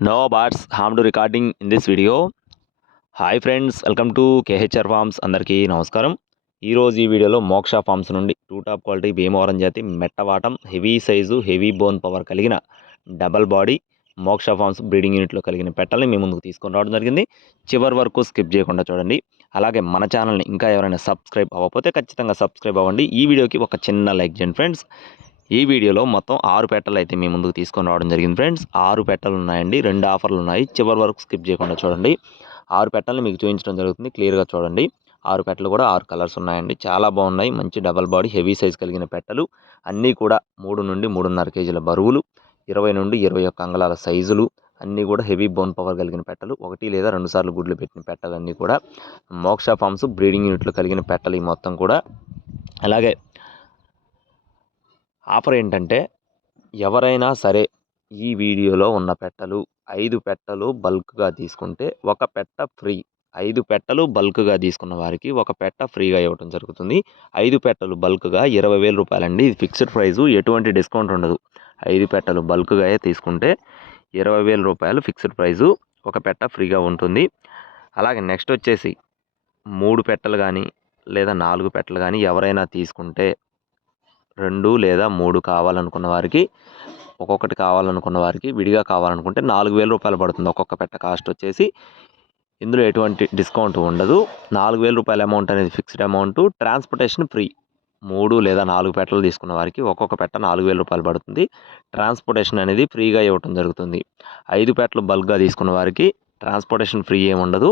No bats harm to recording in this video. Hi friends, welcome to KHR forms. అందరికీ నమస్కారం. ఈరోజు ఈ వీడియోలో మోక్ష ఫార్మ్స్ నుండి టూ టాప్ క్వాలిటీ భీమవరం జాతి మెట్టవాటం heavy size heavy bone power కలిగిన double body Moksha farms breeding యూనిట్లో కలిగిన పెట్టల్ని మీ ముందుకు తీసుకొని రావడం జరిగింది. చివరి వరకు స్కిప్ చేయకుండా చూడండి. అలాగే మన ఛానల్ని ఇంకా ఎవరైనా సబ్స్క్రైబ్ అవ్వకపోతే ఖచ్చితంగా సబ్స్క్రైబ్ అవ్వండి. ఈ వీడియోకి ఒక చిన్న లైక్ చేయండి ఫ్రెండ్స్. ఈ వీడియోలో మొత్తం 6 పెట్టలు అయితే మీ ముందుకు తీసుకొని రావడం జరిగింది ఫ్రెండ్స్. 6 పెట్టలు ఉన్నాయండి, 2 ఆఫర్లు ఉన్నాయి. చివరి వరకు స్కిప్ చేయకుండా చూడండి. 6 పెట్టలను మీకు చూపించడం జరుగుతుంది, క్లియర్గా చూడండి. 6 పెట్టలు కూడా 6 కలర్స్ ఉన్నాయండి, చాలా బాగున్నాయి. మంచి డబల్ బాడీ హెవీ సైజ్ కలిగిన పెట్టలు అన్నీ కూడా 3 నుండి 3.5 కేజీల బరువులు, 20 నుండి 21 అంగుళాల సైజులు, అన్నీ కూడా హెవీ బోన్ పవర్ కలిగిన పెట్టలు. 1 లేదా 2 సార్లు గుడ్లు పెట్టిన పెట్టలన్నీ కూడా మోక్ష ఫార్మ్స్ బ్రీడింగ్ యూనిట్లో కలిగిన పెట్టలు ఈ మొత్తం కూడా. అలాగే ఆఫర్ ఏంటంటే, ఎవరైనా సరే ఈ వీడియోలో ఉన్న పెట్టలు 5 పెట్టలు బల్క్గా తీసుకుంటే ఒక పెట్ట ఫ్రీ. 5 పెట్టలు బల్క్గా తీసుకున్న వారికి ఒక పెట్ట ఫ్రీగా ఇవ్వడం జరుగుతుంది. 5 పెట్టలు బల్క్గా 20,000 రూపాయలండి. ఇది ఫిక్స్డ్ ప్రైజు, ఎటువంటి డిస్కౌంట్ ఉండదు. 5 పెట్టలు బల్క్గా తీసుకుంటే 20,000 రూపాయలు ఫిక్స్డ్ ప్రైజు, ఒక పెట్ట ఫ్రీగా ఉంటుంది. అలాగే నెక్స్ట్ వచ్చేసి 3 పెట్టలు కానీ లేదా 4 పెట్టలు కానీ ఎవరైనా తీసుకుంటే 2 లేదా 3 కావాలనుకున్న వారికి, ఒక్కొక్కటి కావాలనుకున్న వారికి, విడిగా కావాలనుకుంటే 4,000 రూపాయలు పడుతుంది ఒక్కొక్క పెట్ట కాస్ట్ వచ్చేసి. ఇందులో ఎటువంటి డిస్కౌంట్ ఉండదు. 4,000 రూపాయల అమౌంట్ అనేది ఫిక్స్డ్ అమౌంట్. Transportation free. 3 లేదా 4 పెట్టలు తీసుకున్న వారికి ఒక్కొక్క పెట్ట 4,000 రూపాయలు పడుతుంది. ట్రాన్స్పోర్టేషన్ అనేది ఫ్రీగా ఇవ్వడం జరుగుతుంది. 5 పెట్టలు బల్క్గా తీసుకున్న వారికి ట్రాన్స్పోర్టేషన్ ఫ్రీ ఏమి ఉండదు.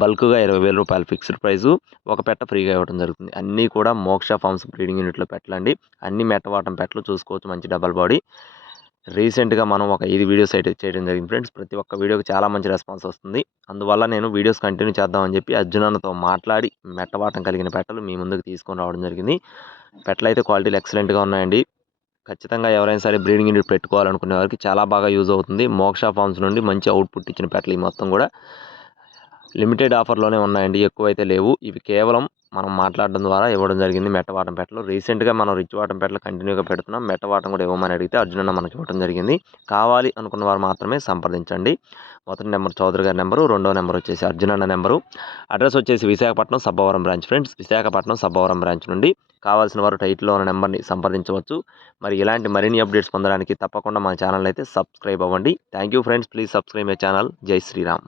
బల్క్గా 20,000 రూపాయలు ఫిక్స్డ్ ప్రైజు, ఒక పెట్ట ఫ్రీగా ఇవ్వడం జరుగుతుంది. అన్నీ కూడా మోక్ష ఫార్మ్స్ బ్రీడింగ్ యూనిట్లో పెట్టలండి. అన్ని మెట్టవాటం పెట్టలు చూసుకోవచ్చు, మంచి డబల్ బాడీ. రీసెంట్గా మనం ఒక 5 వీడియోస్ అయితే చేయడం జరిగింది ఫ్రెండ్స్. ప్రతి ఒక్క వీడియోకి చాలా మంచి రెస్పాన్స్ వస్తుంది. అందువల్ల నేను వీడియోస్ కంటిన్యూ చేద్దామని చెప్పి అర్జునన్నతో మాట్లాడి మెట్టవాటం కలిగిన పెట్టలు మీ ముందుకు తీసుకొని రావడం జరిగింది. పెట్టలు అయితే క్వాలిటీలు ఎక్సలెంట్గా ఉన్నాయండి. ఖచ్చితంగా ఎవరైనా సరే బ్రీడింగ్ యూనిట్ పెట్టుకోవాలనుకునే వారికి చాలా బాగా యూజ్ అవుతుంది. మోక్ష ఫార్మ్స్ నుండి మంచి అవుట్పుట్ ఇచ్చిన పెట్టలు ఈ మొత్తం కూడా లిమిటెడ్ ఆఫర్లోనే ఉన్నాయండి, ఎక్కువైతే లేవు. ఇవి కేవలం మనం మాట్లాడడం ద్వారా ఇవ్వడం జరిగింది మెట్టవాటం పెట్టలు. రీసెంట్గా మనం రిచ్ వాటం పెట్టలు కంటిన్యూగా పెడుతున్నాం. మెట్టవాటం కూడా ఇవ్వమని అడిగితే అర్జునన్న మనకి ఇవ్వడం జరిగింది. కావాలి అనుకున్న వారు మాత్రమే సంప్రదించండి. మొదటి నెంబర్ చౌదరి గారి నెంబరు, రెండో నెంబర్ వచ్చేసి అర్జునన్న నెంబరు. అడ్రస్ వచ్చేసి Visakhapatnam Sabbavaram branch friends. Visakhapatnam Sabbavaram branch నుండి కావాల్సిన వారు టైటిల్లో ఉన్న నెంబర్ని సంప్రదించవచ్చు. మరి ఇలాంటి మరిన్ని అప్డేట్స్ పొందడానికి తప్పకుండా మా ఛానల్ అయితే సబ్స్క్రైబ్ అవ్వండి. Thank you friends, please subscribe my channel. జై శ్రీరామ్.